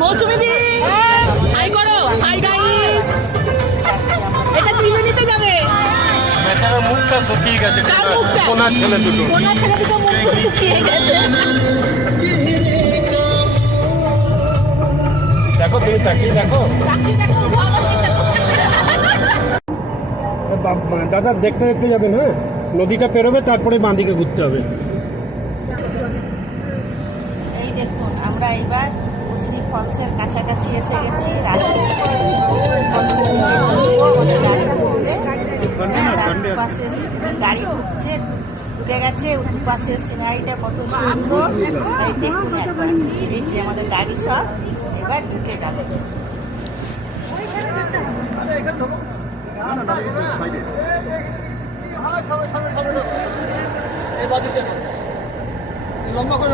মৌসুমী দি high করো, hi guys. এটা ত্রিবেণীতে যাবে। বেচারা মুখটা শুকিয়ে গেছে। কার মুখটা? কোনার ছেলে দুটো। কোনার ছেলে দুটো মুখ শুকিয়ে গেছে। দেখো তুমি তাকিয়ে দেখো। তাকিয়ে দেখো, ভালো দেখো। দাদা দেখতে দেখতে যাবেন, হ্যাঁ নদীটা পেরোবে তারপরে বাঁ দিকে ঘুরতে হবে। এই দেখুন আমরা এবার উসরি ফলসের কাছাকাছি এসে গেছি। আমাদের গাড়ি ঢুকবে, দুপাশে গাড়ি ঢুকছে, ঢুকে গেছে। দুপাশের সিনারিটা কত সুন্দর, এই দেখুন একবার। এই যে আমাদের গাড়ি সব এবার ঢুকে গেল। লম্বা করে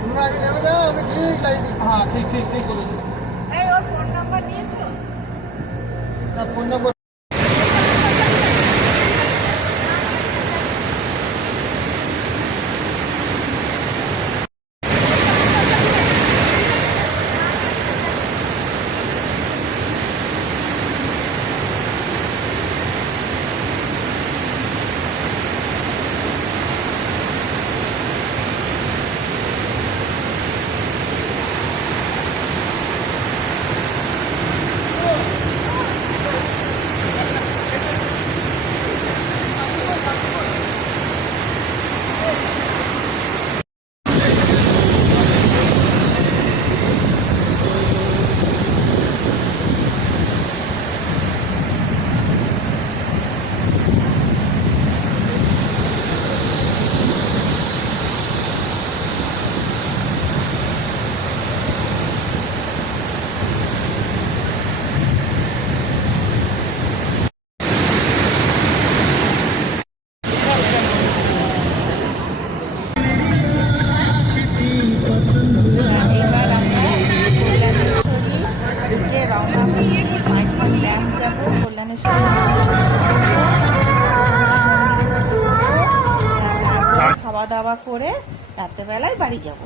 তোমরা আগে নেমে যাও, আমি ঠিক লাগিয়ে দিই। হ্যাঁ ঠিক ঠিক ঠিক বলেছি। এই ওর ফোন নাম্বার নিয়েছো? তার ফোন নম্বর এবার আমরা কল্যাণেশ্বরী দিকে রওনা হচ্ছি। মাইথন ড্যাম যাব, কল্যাণেশ্বরী মন্দিরে পুজো করবো, তারপরে খাওয়া দাওয়া করে রাত্রেবেলায় বাড়ি যাব।